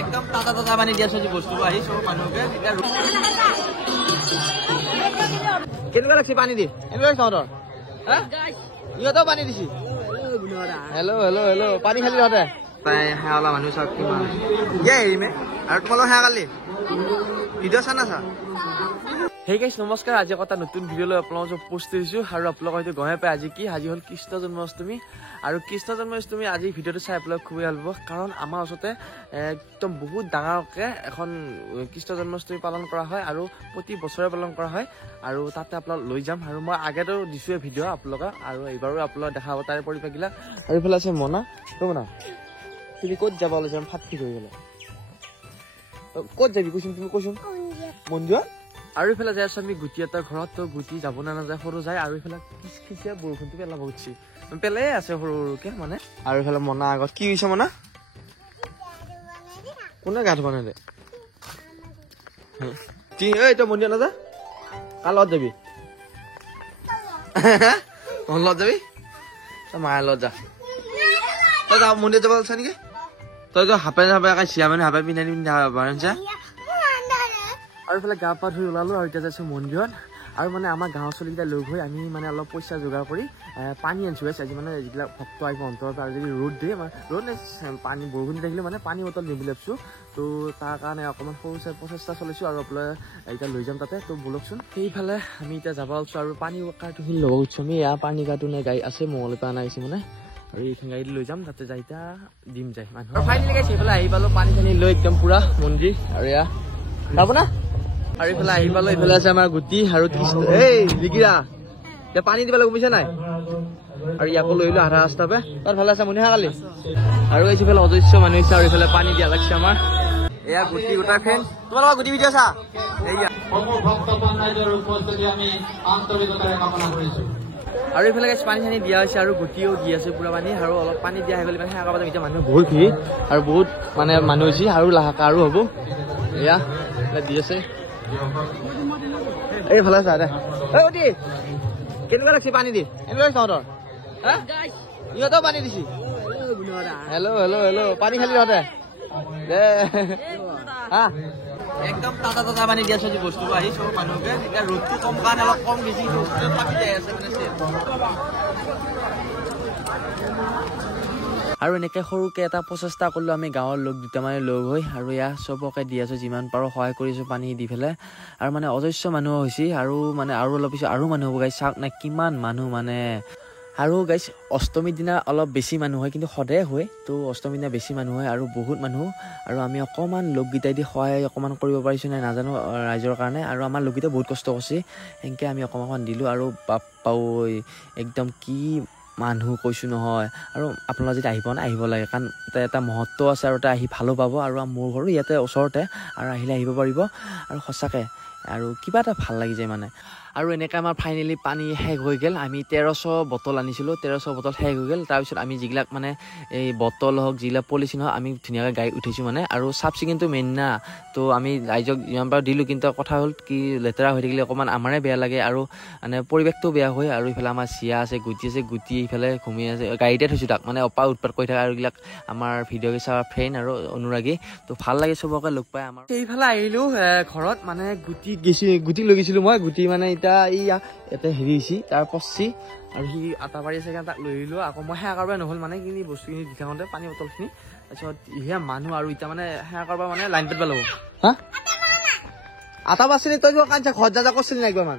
একদম তাজা তাজা পানী দিয়া আছে বস্তুবোৰ আহি চব মানুহকে এতিয়া কেনেকুৱা লাগছে পানী দি এনেকুৱা লাগছে তহঁতৰ হা ইহঁতেও পানী দিছি হেল্ল' হেল্ল' হেল্ল' পানী খালি তহঁতে তাই সেৱালা মানুহ চাওক কিমান এৰিমে আৰু তোমালোকৰ সেৱা কালি ভিডিঅ' চা নাচা Hey guys, নমস্কাৰ আজি এটা নতুন ভিডিঅ' লৈ আপোনালোকক পোষ্ট কৰিছো আৰু আপোনালোকক হয়তো গমে পাই আজি হ'ল কৃষ্ণ জন্মাষ্টমী আৰু কৃষ্ণ জন্মাষ্টমী আজি ভিডিঅ'টো চাই আপোনালোক খুবেই ভাল পাব কাৰণ আমাৰ ওচৰতে একদম বহুত ডাঙৰকৈ এখন কৃষ্ণ জন্মাষ্টমী পালন কৰা হয় আৰু প্ৰতি বছৰে পালন কৰা হয় আৰু তাতে আপোনালোক লৈ যাম আৰু মই আগেতো দিছোৱে ভিডিঅ' আপোনালোকক আৰু এইবাৰো আপোনালোক দেখাব তাৰে পৰিপ্ৰেক্ষিত আৰু এইফালে আছে মনা মনা তুমি ক'ত যাব ওলাইছা ফাট কি হৈ গ'লে ক'ত যাবি কৈছোন তুমি কৈছোন মন্দিৰ আৰু ইফালে যাই আছো আমি গুটি এটা ঘৰত তো গুটি যাব না নাযায় সৰু যায় আৰু ইফালে খিচিয়া বৰষুণটো পেলাব উঠছি পেলাই আছে সৰু সৰুকে মানে আৰু ইফালে মনা আগত কি হৈছে মনা কোনে গা ধুব নেদে তই মন্দিৰ নাযা কাৰ লগত যাবি লগত যাবি তই মায়ে লগত যা তই যা মন্দিৰ যাব ওলাইছা নেকি তই হাপে হাপে চিয়া মানে হাপে পিন্ধাই পিন্ধা আৰু ইফালে গা পা ধুই ওলালো আৰু এতিয়া যাইছো মন্দিৰত আৰু মানে আমাৰ গাঁৱৰ চলিকেইটা লগ হৈ আমি মানে অলপ পইচা যোগাৰ কৰি পানী আনিছো আজি মানে যিবিলাক ভক্ত আহিব অন্তৰৰ পৰা যদি ৰ'দ দিয়ে ৰ'দ পানী বৰষুণ দেখিলে মানে পানী বটল দিম বুলি ভাবিছো তো তাৰ কাৰণে অকণমান সৰু চাই প্ৰচেষ্টা চলাইছো আৰু আপোনাৰ এতিয়া লৈ যাম তাতে তো বলকচোন সেইফালে আমি এতিয়া যাব ওলাইছো আৰু পানী কাৰ্টুনখিনি ল'ব খুজিছো আমি এয়া পানী কাৰ্টুনে গাড়ী আছে মঙলৰ পৰা আনাইছো মানে আৰু এইখন গাড়ীত লৈ যাম তাতে যাই এতিয়া দিম যায় মানুহ ফাইনেলি গাইছে সেইফালে আহি পালো পানী চানী লৈ একদম পুৰা মন্দিৰ আৰু এয়া যাব না আৰু এইফালে আহি পালো এইফালে আছে আমাৰ গুটি আৰু এই লিগিৰা এতিয়া পানী দিব লাগিব বুজিছা নাই আৰু ইয়াকো লৈ লো আধা ৰাস্তা পে তাৰ ভালে আছে মনিহা কালি আৰু এইফালে অজস্ৰ মানুহ হৈছে আৰু এইফালে পানী দিয়া লাগছে আমাৰ এয়া গুটি গোটাই ফেন তোমালোকৰ গুটি ভিডিঅ' চা আৰু এইফালে পানী চানী দিয়া হৈছে আৰু গুটিও দি আছে পুৰা পানী আৰু অলপ পানী দিয়া হৈ গ'লে মানে সেৱা এতিয়া মানুহ বহুত ভিৰ আৰু বহুত মানে মানুহ হৈছে আৰু লাহেকৈ আৰু হ'ব এয়া দি আছে এই ভালে আছে দে গুটি কেনেকুৱা লাগছে পানী দি এনেকুৱা লাগছে তহঁতৰ হা ইহঁতেও পানী দিছি হেল্ল' হেল্ল' হেল্ল' পানী খালি তহঁতে দে হা একদম তাজা তাজা পানী দিয়া আছে বস্তুবোৰ আহি চব মানুহকে এতিয়া ৰ'দটো কম কাৰণে অলপ কম বেছি পানী যাই আছে আৰু এনেকৈ সৰুকৈ এটা প্ৰচেষ্টা কৰিলোঁ আমি গাঁৱৰ লোক দুটামানে লগ হৈ আৰু ইয়াত চবকে দি আছোঁ যিমান পাৰোঁ সহায় কৰিছোঁ পানী দি পেলাই আৰু মানে অজস্ৰ মানুহ হৈছে আৰু মানে আৰু অলপ পিছত আৰু মানুহ হ'ব গাইছ চাওক নাই কিমান মানুহ মানে আৰু গাইছ অষ্টমীৰ দিনা অলপ বেছি মানুহ হয় কিন্তু সদায় হয় তো অষ্টমীৰ দিনা বেছি মানুহ হয় আৰু বহুত মানুহ আৰু আমি অকণমান লোকগীতাই দি সহায় অকণমান কৰিব পাৰিছোঁ নাই নাজানো ৰাইজৰ কাৰণে আৰু আমাৰ লোকগীতাই বহুত কষ্ট কৰিছে সেনেকৈ আমি অকণমান দিলোঁ আৰু বাপ্পাও একদম কি মানুহ কৈছোঁ নহয় আৰু আপোনালোকে যদি আহিব নাই আহিব লাগে কাৰণ এটা মহত্ব আছে আৰু এটা আহি ভালো পাব আৰু মোৰ ঘৰো ইয়াতে ওচৰতে আৰু আহিলে আহিব পাৰিব আৰু সঁচাকৈ আৰু কিবা এটা ভাল লাগি যায় মানে আৰু এনেকৈ আমাৰ ফাইনেলি পানী শেষ হৈ গ'ল আমি 1300 বটল আনিছিলোঁ 1300 বটল শেষ হৈ গ'ল তাৰপিছত আমি যিবিলাক মানে এই বটল হওক যিবিলাক পলিচিন হওক আমি ধুনীয়াকৈ গাড়ীত উঠিছোঁ মানে আৰু চাফ চিকুণটো মেইন না তো আমি ৰাইজক যিমান পাৰোঁ দিলোঁ কিন্তু কথা হ'ল কি লেতেৰা হৈ থাকিলে অকণমান আমাৰে বেয়া লাগে আৰু মানে পৰিৱেশটো বেয়া হয় আৰু ইফালে আমাৰ চিয়া আছে গুটি ইফালে ঘুমি আছে গাড়ীতে থৈছোঁ তাক মানে অপা উৎপাত কৰি থাকে আৰু এইবিলাক আমাৰ ভিডিঅ' কেঁচা ফ্ৰেণ্ড আৰু অনুৰাগী তো ভাল লাগে চবকে লগ পাই আমাৰ সেইফালে আহিলোঁ ঘৰত মানে গুটি লৈ গৈছিলোঁ মই গুটি মানে এতিয়া ইয়াতে হেৰি হৈছে তাৰ পচি আৰু সি আটা পাৰি আছে তাক লৈ আহিলোঁ আকৌ মই সেৱা কৰিব নহ'ল মানে কিনি বস্তুখিনি দি থাকোঁতে পানী বটলখিনি তাৰপিছত ইহে মানুহ আৰু এতিয়া মানে সেৱা কৰিব মানে লাইন পাতিব লাগিব হা আটা পাইছিলি তই কিবা কাঞ্চা ঘৰত যা কৰিছিলি নাই একবাৰমান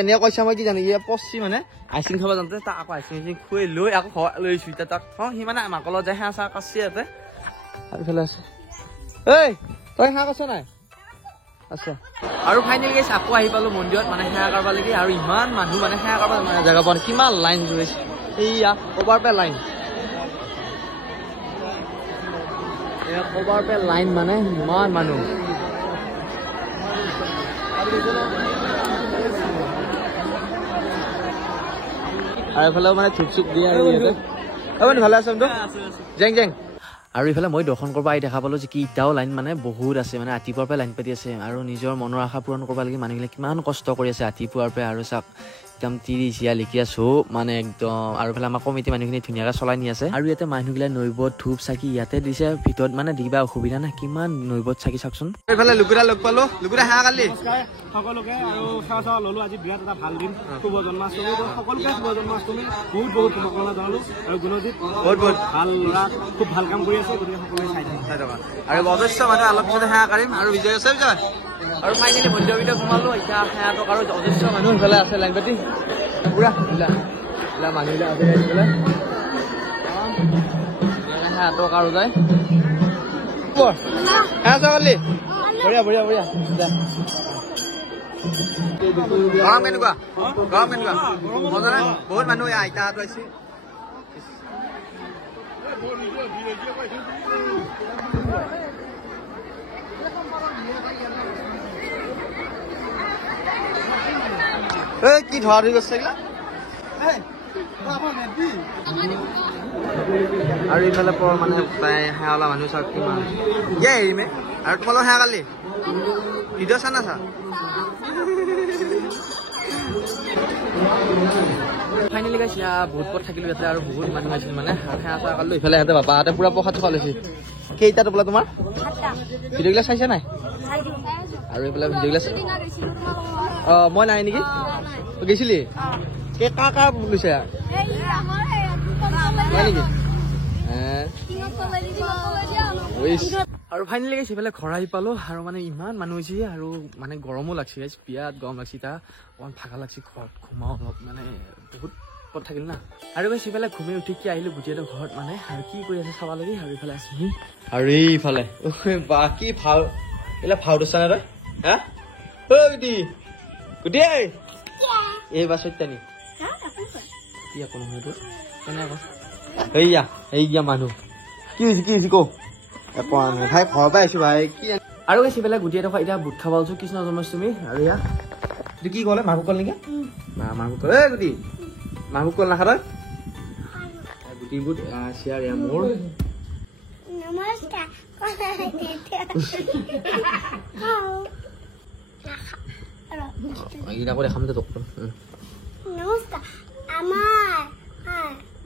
এনে কৈছা মই কি জানো ইয়ে পচি মানে আইচক্ৰীম খাব যাওঁতে তাক আকৌ আইচক্ৰীম খুৱাই লৈ আকৌ ঘৰত লৈ আহিছোঁ এতিয়া তাক সি মানে মাকৰ লগত যায় সেৱা চেৱা কাচি ইয়াতে আৰু ইফালে আছে ঐ তই সেৱা কাছ নাই আচ্ছা আৰু ফাইনেলি গাইছ আকৌ আহি পালোঁ মন্দিৰত মানে সেৱা কৰিব লাগে আৰু ইমান মানুহ মানে সেৱা কৰিব মানে জেগা পোৱা নাই কিমান লাইন ধৰিছে এইয়া over pay line over pay line মানে ইমান মানুহ আৰু এইফালেও মানে থুপ চুপ দিয়ে আৰু মানে ভালে আছে জেং জেং আৰু ইফালে মই দৰ্শন কৰিব আহি দেখা পালোঁ যে কি এতিয়াও লাইন মানে বহুত আছে মানে ৰাতিপুৱাৰ পৰা লাইন পাতি আছে আৰু নিজৰ মনৰ আশা পূৰণ কৰিব লাগে মানুহবিলাক কিমান কষ্ট কৰি আছে ৰাতিপুৱাৰ পৰা আৰু চাওক একদম 30 ইয়া লিখি আছো মানে একদম আৰু ফেলে আমাৰ কমিটি মানুহখিনি ধুনীয়াকৈ চলাই নি আছে আৰু ইয়াতে মানুহগিলা নৈবত ধূপ চাকি ইয়াতে দিছে ভিতৰত মানে দিবা অসুবিধা নাই কিমান নৈবত চাকি চাওকচোন এইফালে লুকুৰা লগ পালো লুকুৰা হাঁহ কালি সকলোকে আৰু সেৱা চেৱা ল'লো আজি বিৰাট এটা ভাল দিন শুভ জন্মাষ্টমী সকলোকে শুভ জন্মাষ্টমী বহুত বহুত শুভকামনা জনালো আৰু গুণজিৎ বহুত বহুত ভাল ল'ৰা খুব ভাল কাম কৰি আছে গতিকে সকলোৱে চাই থকা আৰু অজস্ৰ মানুহ অলপ পিছতে সেৱা কৰিম আৰু বিজয় আছে বিজয় আৰু ফাইনেলি মন্দিৰৰ ভিতৰত সোমালো এতিয়া সেয়াতক আৰু যথেষ্ট মানুহ ইফালে আছে লাইন পাতি পুৰা মানুহবিলাক আছে ইফালে সেয়াতক আৰু যায় বঢ়িয়া বঢ়িয়া বঢ়িয়া গৰম কেনেকুৱা গৰম কেনেকুৱা মজা নাই বহুত মানুহ আইতাহঁতো আহিছে কি ধৰা ধৰি গৈছে আৰু ইফালে মানে সেৱালা মানুহ চাওক কিমান এৰিমে আৰু তোমালোকৰ সেৱা কালি ভিডিঅ' চা না চা ফাইনেলি গাইছে বহুত পথ থাকিলো ইয়াতে আৰু বহুত মানুহ আহিছিল মানে সেৱা চেৱা কৰিলো ইফালে সিহঁতে বাবাহঁতে পুৰা প্ৰসাদ খোৱা লৈছে কেইটা টোপোলা তোমাৰ ভিডিঅ'গিলা চাইছা নাই আৰু এইফালে ভিডিঅ'গিলা মই নাই নেকি গৈছিলি কাৰ কাৰ লৈছে নেকি আৰু ফাইনেলি গাইছে এইফালে ঘৰ আহি পালো আৰু মানে ইমান মানুহ হৈছে আৰু মানে গৰমো লাগছে গাইছে বিৰাট গৰম লাগছে এতিয়া অকমান ভাগা লাগছে ঘৰত ঘুমাও অলপ মানে বহুত পথ থাকিল না আৰু গাইছে ইফালে ঘুমি উঠি কি আহিলো গুটিহঁতৰ ঘৰত মানে আৰু কি কৰি আছে চাব লাগে আৰু ইফালে আছে আৰু এইফালে বাকী ভাও এইবিলাক ভাও দিছা নে তই হা গুটি গুটি এই বাছত্যানি কি আকৌ নহয় তোৰ কেনে আকৌ এইয়া মানুহ কি হৈছে কৌ ভাই ঘৰৰ পৰা আহিছো ভাই কি আৰু গৈছে বেলেগ গুটি এডোখৰ এতিয়া বুট খাব আছো কৃষ্ণ জন্মাষ্টমী আৰু ইয়া তুই কি ক'লে মাঘু কল নেকি মাঘু কল গুটি মাঘু কল নাখা তই গুটি বুট চিয়াৰ ইয়া মোৰ এইকেইটা আকৌ দেখাম দে তোক নমস্কাৰ আমাৰ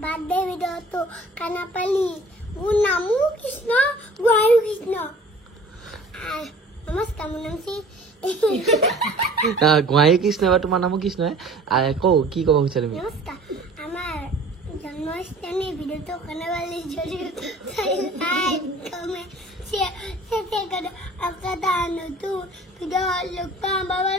বাৰ্থডে ভিডিঅ'টো কানাপালি মোৰ নামো কৃষ্ণ গুৱাহাটী কৃষ্ণ নমস্কাৰ মোৰ নাম গুৱাহাটী কৃষ্ণ এবাৰ তোমাৰ নামো কৃষ্ণ কৌ কি ক'ব খুজিছা তুমি নমস্কাৰ আমাৰ জন্মাষ্টমী ভিডিঅ'টো কানাপালি জৰিয়তে ভিডিঅ' লগ পাম বাবা